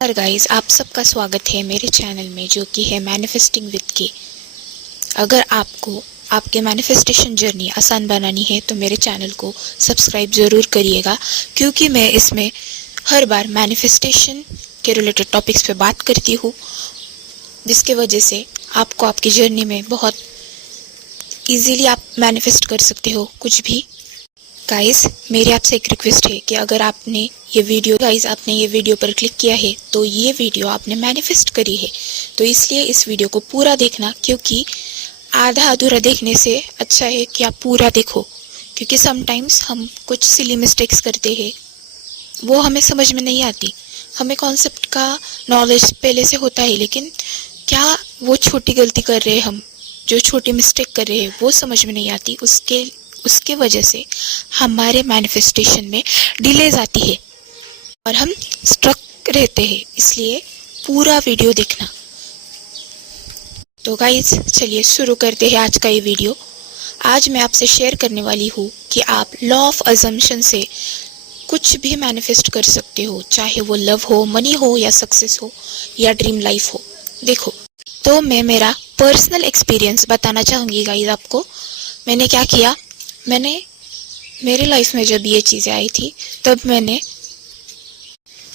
और गाइस, आप सबका स्वागत है मेरे चैनल में जो कि है मैनिफेस्टिंग विद के। अगर आपको आपके मैनिफेस्टेशन जर्नी आसान बनानी है तो मेरे चैनल को सब्सक्राइब ज़रूर करिएगा, क्योंकि मैं इसमें हर बार मैनिफेस्टेशन के रिलेटेड टॉपिक्स पे बात करती हूँ, जिसके वजह से आपको आपकी जर्नी में बहुत इजीली आप मैनिफेस्ट कर सकते हो कुछ भी। गाइस, मेरी आपसे एक रिक्वेस्ट है कि अगर आपने ये वीडियो पर क्लिक किया है तो ये वीडियो आपने मैनिफेस्ट करी है, तो इसलिए इस वीडियो को पूरा देखना, क्योंकि आधा अधूरा देखने से अच्छा है कि आप पूरा देखो। क्योंकि समटाइम्स हम कुछ सिली मिस्टेक्स करते हैं, वो हमें समझ में नहीं आती। हमें कॉन्सेप्ट का नॉलेज पहले से होता है, लेकिन क्या वो छोटी गलती कर रहे हैं, हम जो छोटी मिस्टेक कर रहे हैं वो समझ में नहीं आती। उसके वजह से हमारे मैनिफेस्टेशन में डिलेज आती है और हम स्ट्रक रहते हैं। इसलिए पूरा वीडियो देखना। तो गाइस, चलिए शुरू करते हैं आज का ये वीडियो। आज मैं आपसे शेयर करने वाली हूँ कि आप लॉ ऑफ अजम्पशन से कुछ भी मैनिफेस्ट कर सकते हो, चाहे वो लव हो, मनी हो, या सक्सेस हो, या ड्रीम लाइफ हो। देखो, तो मैं मेरा पर्सनल एक्सपीरियंस बताना चाहूँगी गाइस आपको। मैंने क्या किया, मेरी लाइफ में जब ये चीज़ें आई थी तब मैंने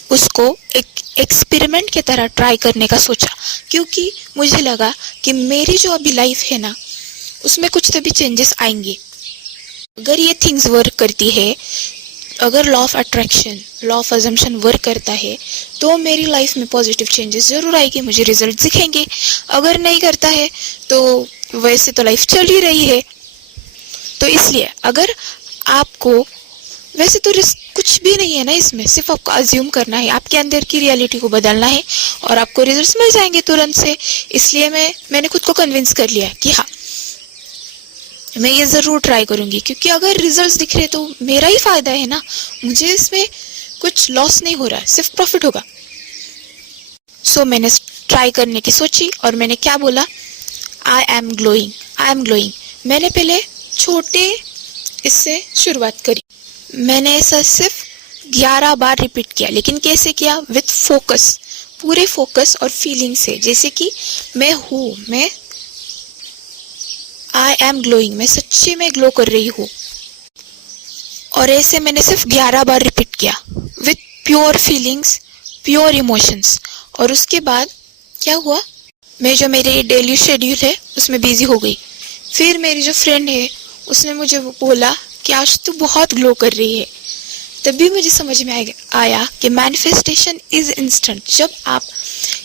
उसको एक एक्सपेरिमेंट की तरह ट्राई करने का सोचा, क्योंकि मुझे लगा कि मेरी जो अभी लाइफ है ना, उसमें कुछ तो भी चेंजेस आएंगे। अगर ये थिंग्स वर्क करती है, अगर law of attraction, law of assumption work करता है, तो मेरी लाइफ में पॉजिटिव चेंजेस ज़रूर आएंगे, मुझे रिजल्ट दिखेंगे। अगर नहीं करता है तो वैसे तो लाइफ चल ही रही है। तो इसलिए अगर आपको, वैसे तो रिस्क कुछ भी नहीं है ना इसमें, सिर्फ आपको अज्यूम करना है, आपके अंदर की रियलिटी को बदलना है और आपको रिजल्ट्स मिल जाएंगे तुरंत से। इसलिए मैंने खुद को कन्विंस कर लिया कि हाँ, मैं ये ज़रूर ट्राई करूँगी, क्योंकि अगर रिजल्ट्स दिख रहे तो मेरा ही फ़ायदा है ना, मुझे इसमें कुछ लॉस नहीं हो रहा है, सिर्फ प्रॉफिट होगा। सो मैंने ट्राई करने की सोची और मैंने क्या बोला, I am glowing, I am glowing. मैंने पहले छोटे इससे शुरुआत करी। मैंने ऐसा सिर्फ 11 बार रिपीट किया, लेकिन कैसे किया, विथ फोकस, पूरे फोकस और फीलिंग से, जैसे कि मैं हूँ, मैं आई एम ग्लोइंग, मैं सच्ची में ग्लो कर रही हूँ। और ऐसे मैंने सिर्फ 11 बार रिपीट किया with pure feelings, pure emotions. और उसके बाद क्या हुआ, मैं जो मेरे डेली शेड्यूल है उसमें बिजी हो गई। फिर मेरी जो फ्रेंड है उसने मुझे बोला कि आज तू बहुत ग्लो कर रही है। तभी मुझे समझ में आया कि मैनिफेस्टेशन इज इंस्टेंट। जब आप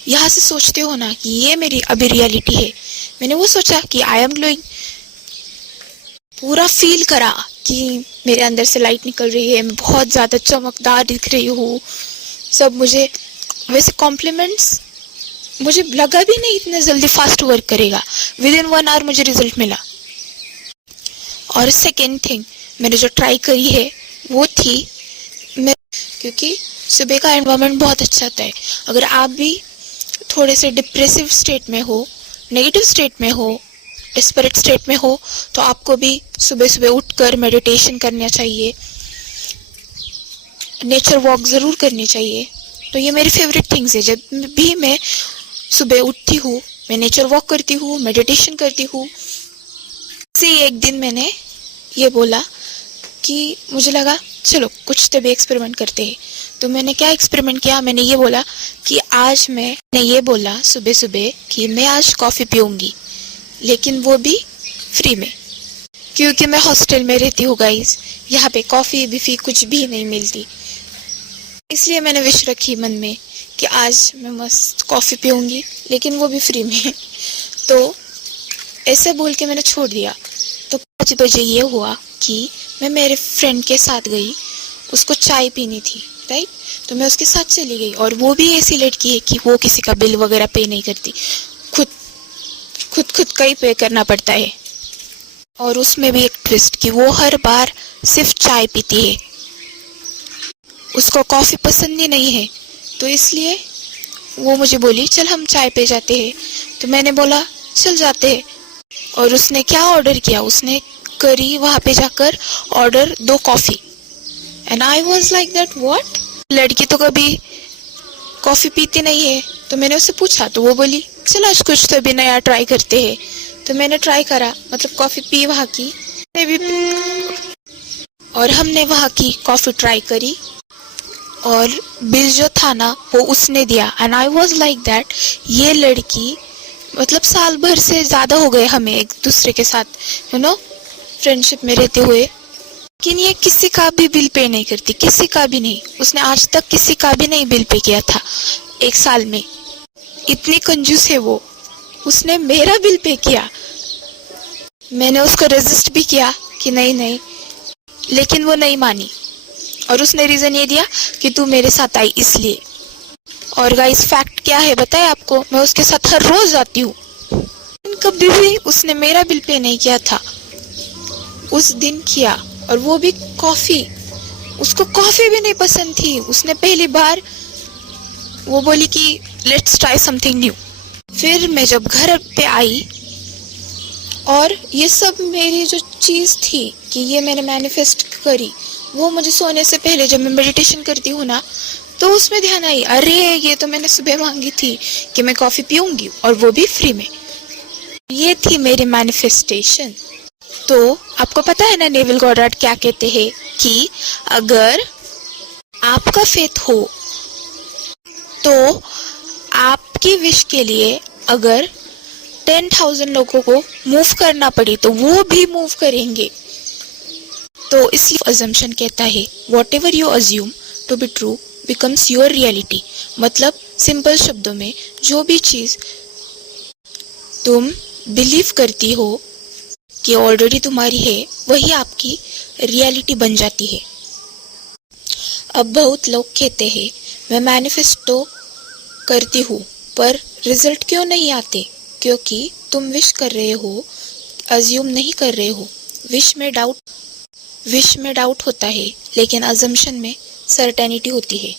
यहाँ से सोचते हो ना कि ये मेरी अभी रियलिटी है, मैंने वो सोचा कि आई एम ग्लोइंग, पूरा फील करा कि मेरे अंदर से लाइट निकल रही है, मैं बहुत ज़्यादा चमकदार दिख रही हूँ। सब मुझे वैसे कॉम्प्लीमेंट्स, मुझे लगा भी नहीं इतने जल्दी फास्ट वर्क करेगा। विद इन 1 आवर मुझे रिजल्ट मिला। और सेकेंड थिंग मैंने जो ट्राई करी है वो थी, क्योंकि सुबह का एनवायरनमेंट बहुत अच्छा होता है। अगर आप भी थोड़े से डिप्रेसिव स्टेट में हो, नेगेटिव स्टेट में हो, डिस्परेट स्टेट में हो, तो आपको भी सुबह सुबह उठकर मेडिटेशन करना चाहिए, नेचर वॉक ज़रूर करनी चाहिए। तो ये मेरी फेवरेट थिंग्स है। जब भी मैं सुबह उठती हूँ, मैं नेचर वॉक करती हूँ, मेडिटेशन करती हूँ। से एक दिन मैंने ये बोला कि मुझे लगा चलो कुछ तो भी एक्सपेरिमेंट करते हैं। तो मैंने क्या एक्सपेरिमेंट किया, मैंने ये बोला कि आज मैंने ये बोला सुबह सुबह कि मैं आज कॉफ़ी पीऊँगी, लेकिन वो भी फ्री में, क्योंकि मैं हॉस्टल में रहती हूँ गाइस, यहाँ पे कॉफ़ी बिफी कुछ भी नहीं मिलती। इसलिए मैंने विश रखी मन में कि आज मैं मस्त कॉफ़ी पीऊँगी, लेकिन वो भी फ्री में। तो ऐसे बोल के मैंने छोड़ दिया। तो 5 बजे ये हुआ कि मैं मेरे फ्रेंड के साथ गई, उसको चाय पीनी थी, राइट। तो मैं उसके साथ चली गई, और वो भी ऐसी लड़की है कि वो किसी का बिल वगैरह पे नहीं करती, खुद का ही पे करना पड़ता है। और उसमें भी एक ट्विस्ट कि वो हर बार सिर्फ चाय पीती है, उसको कॉफ़ी पसंद ही नहीं है। तो इसलिए वो मुझे बोली चल हम चाय पे जाते हैं। तो मैंने बोला चल जाते हैं। और उसने क्या ऑर्डर किया, उसने करी वहाँ पे जाकर order 2 coffee. And I was like that what, लड़की तो कभी कॉफ़ी पीती नहीं है। तो मैंने उससे पूछा तो वो बोली चलो आज कुछ तो भी नया ट्राई करते हैं। तो मैंने ट्राई करा, मतलब कॉफ़ी पी वहाँ की, और हमने वहाँ की कॉफ़ी ट्राई करी और बिल जो था ना वो उसने दिया। And I was like that, ये लड़की, मतलब साल भर से ज़्यादा हो गए हमें एक दूसरे के साथ फ्रेंडशिप में रहते हुए, लेकिन ये किसी का भी बिल पे नहीं करती, किसी का भी नहीं। उसने आज तक किसी का भी नहीं बिल पे किया था एक साल में। इतनी कंजूस है वो। उसने मेरा बिल पे किया। मैंने उसको रेजिस्ट भी किया कि नहीं नहीं, लेकिन वो नहीं मानी और उसने रीज़न ये दिया कि तू मेरे साथ आई इसलिए। और गाइस फैक्ट क्या है बताए आपको, मैं उसके साथ हर रोज आती हूँ। कभी भी उसने मेरा बिल पे नहीं किया था, उस दिन किया, और वो भी कॉफ़ी। उसको कॉफ़ी भी नहीं पसंद थी। उसने पहली बार वो बोली कि लेट्स ट्राई समथिंग न्यू। फिर मैं जब घर पे आई और ये सब मेरी जो चीज़ थी कि ये मैंने मैनिफेस्ट करी, वो मुझे सोने से पहले जब मैं मेडिटेशन करती हूँ ना, तो उसमें ध्यान आई, अरे ये तो मैंने सुबह मांगी थी कि मैं कॉफ़ी पीऊँगी और वो भी फ्री में। ये थी मेरी मैनिफेस्टेशन। तो आपको पता है ना नेविल गॉडार्ड क्या कहते हैं कि अगर आपका फेथ हो तो आपकी विश के लिए अगर 10,000 लोगों को मूव करना पड़े तो वो भी मूव करेंगे। तो इसलिए अजम्पशन कहता है whatever you assume to be true becomes your reality. मतलब सिंपल शब्दों में, जो भी चीज़ तुम बिलीव करती हो कि ऑलरेडी तुम्हारी है, वही आपकी रियलिटी बन जाती है। अब बहुत लोग कहते हैं मैं मैनिफेस्ट तो करती हूँ पर रिजल्ट क्यों नहीं आते? क्योंकि तुम विश कर रहे हो, अज्यूम नहीं कर रहे हो। विश में डाउट होता है, लेकिन अजम्पशन में सर्टेनिटी होती है।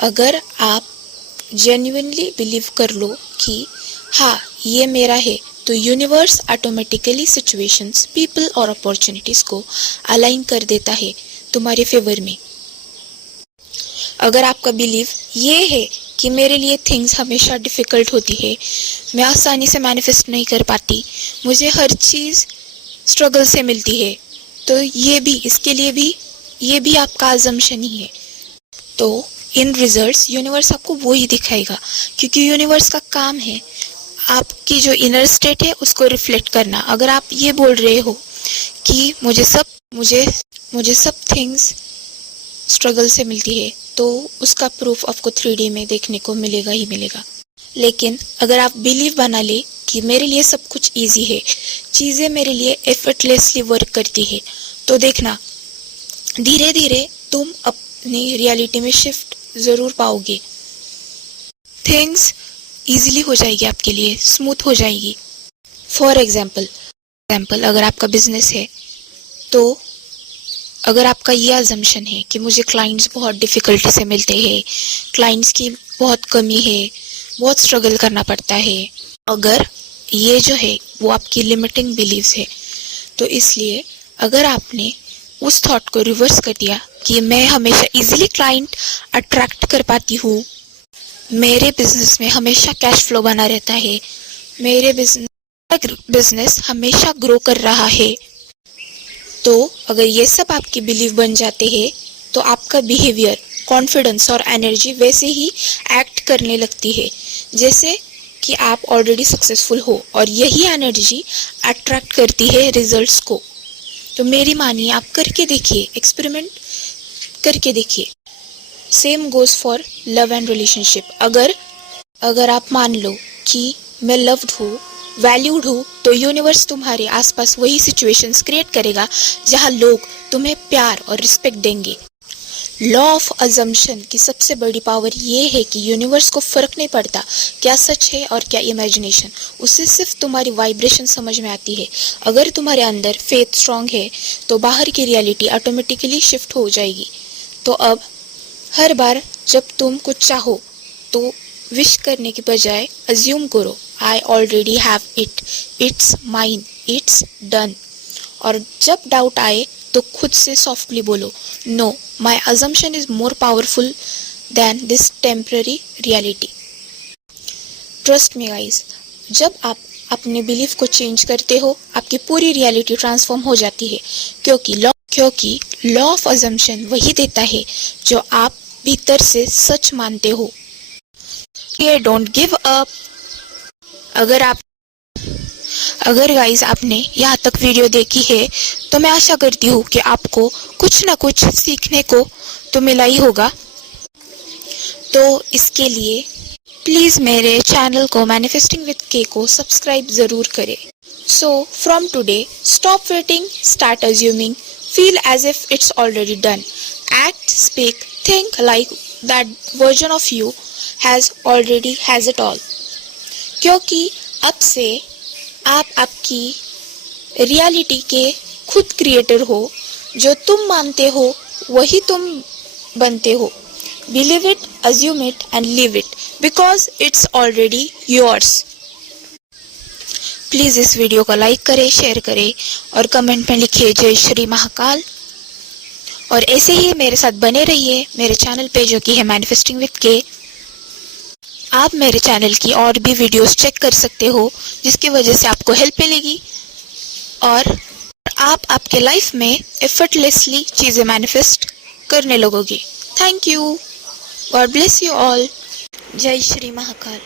अगर आप जेन्युइनली बिलीव कर लो कि हाँ ये मेरा है, तो यूनिवर्स ऑटोमेटिकली सिचुएशंस, पीपल और अपॉर्चुनिटीज को अलाइन कर देता है तुम्हारे फेवर में। अगर आपका बिलीव ये है कि मेरे लिए थिंग्स हमेशा डिफ़िकल्ट होती है, मैं आसानी से मैनिफेस्ट नहीं कर पाती, मुझे हर चीज़ स्ट्रगल से मिलती है, तो इसके लिए भी ये भी आपका अजम्पशन ही है। तो इन रिजल्ट्स यूनिवर्स आपको वो ही दिखाएगा, क्योंकि यूनिवर्स का काम है आपकी जो इनर स्टेट है उसको रिफ्लेक्ट करना। अगर आप ये बोल रहे हो कि मुझे सब थिंग्स स्ट्रगल से मिलती है, तो उसका प्रूफ आपको 3D में देखने को मिलेगा ही मिलेगा। लेकिन अगर आप बिलीव बना ले कि मेरे लिए सब कुछ इजी है, चीज़ें मेरे लिए एफर्टलेसली वर्क करती है, तो देखना धीरे धीरे तुम अपनी रियलिटी में शिफ्ट ज़रूर पाओगे। थिंग्स इजीली हो जाएगी आपके लिए, स्मूथ हो जाएगी। फॉर एग्जाम्पल अगर आपका बिजनेस है, तो अगर आपका ये अजम्पशन है कि मुझे क्लाइंट्स बहुत डिफ़िकल्टी से मिलते हैं, क्लाइंट्स की बहुत कमी है, बहुत स्ट्रगल करना पड़ता है, अगर ये जो है वो आपकी लिमिटिंग बिलीव्स है, तो इसलिए अगर आपने उस थॉट को रिवर्स कर दिया कि मैं हमेशा इजीली क्लाइंट अट्रैक्ट कर पाती हूँ, मेरे बिजनेस में हमेशा कैश फ्लो बना रहता है, मेरे बिजनेस हमेशा ग्रो कर रहा है, तो अगर ये सब आपकी बिलीव बन जाते हैं, तो आपका बिहेवियर, कॉन्फिडेंस और एनर्जी वैसे ही एक्ट करने लगती है जैसे कि आप ऑलरेडी सक्सेसफुल हो, और यही एनर्जी अट्रैक्ट करती है रिजल्ट्स को। तो मेरी मानिए, आप करके देखिए, एक्सपेरिमेंट करके देखिए। Same goes for love and relationship. अगर आप मान लो कि मैं लव्ड हूँ, वैल्यूड हूँ, तो यूनिवर्स तुम्हारे आसपास वही सिचुएशंस क्रिएट करेगा जहाँ लोग तुम्हें प्यार और रिस्पेक्ट देंगे। लॉ ऑफ अजम्पशन की सबसे बड़ी पावर ये है कि यूनिवर्स को फर्क नहीं पड़ता क्या सच है और क्या इमेजिनेशन, उसे सिर्फ तुम्हारी वाइब्रेशन समझ में आती है। अगर तुम्हारे अंदर फेथ स्ट्रांग है तो बाहर की रियलिटी ऑटोमेटिकली शिफ्ट हो जाएगी। तो अब हर बार जब तुम कुछ चाहो तो विश करने के बजाय अज्यूम करो, I already have it, it's mine, it's done. और जब डाउट आए तो खुद से सॉफ्टली बोलो, no, my assumption is more powerful than this temporary reality. Trust me guys, जब आप अपने बिलीफ को चेंज करते हो, आपकी पूरी रियलिटी ट्रांसफॉर्म हो जाती है, क्योंकि लॉ ऑफ अजम्पशन वही देता है जो आप भीतर से सच मानते हो। ये डोंट गिव अप। अगर गाइस आपने यहाँ तक वीडियो देखी है तो मैं आशा करती हूँ कि आपको कुछ ना कुछ सीखने को तो मिला ही होगा। तो इसके लिए प्लीज़ मेरे चैनल को मैनिफेस्टिंग विद के को सब्सक्राइब ज़रूर करें। So from today stop waiting, start assuming, feel as if it's already done, act, speak, think like that version of you has it all. क्योंकि अब से आप आपकी रियलिटी के खुद क्रिएटर हो। जो तुम मानते हो वही तुम बनते हो। Believe it, assume it and live it because it's already yours. Please इस वीडियो को लाइक करें, शेयर करें और कमेंट में लिखिए जय श्री महाकाल। और ऐसे ही मेरे साथ बने रहिए मेरे चैनल पे जो कि है मैनिफेस्टिंग विद के। आप मेरे चैनल की और भी वीडियोस चेक कर सकते हो जिसकी वजह से आपको हेल्प मिलेगी और आप आपके लाइफ में एफर्टलेसली चीज़ें मैनिफेस्ट करने लगोगे। Thank you. God bless you all. जय श्री महाकाल।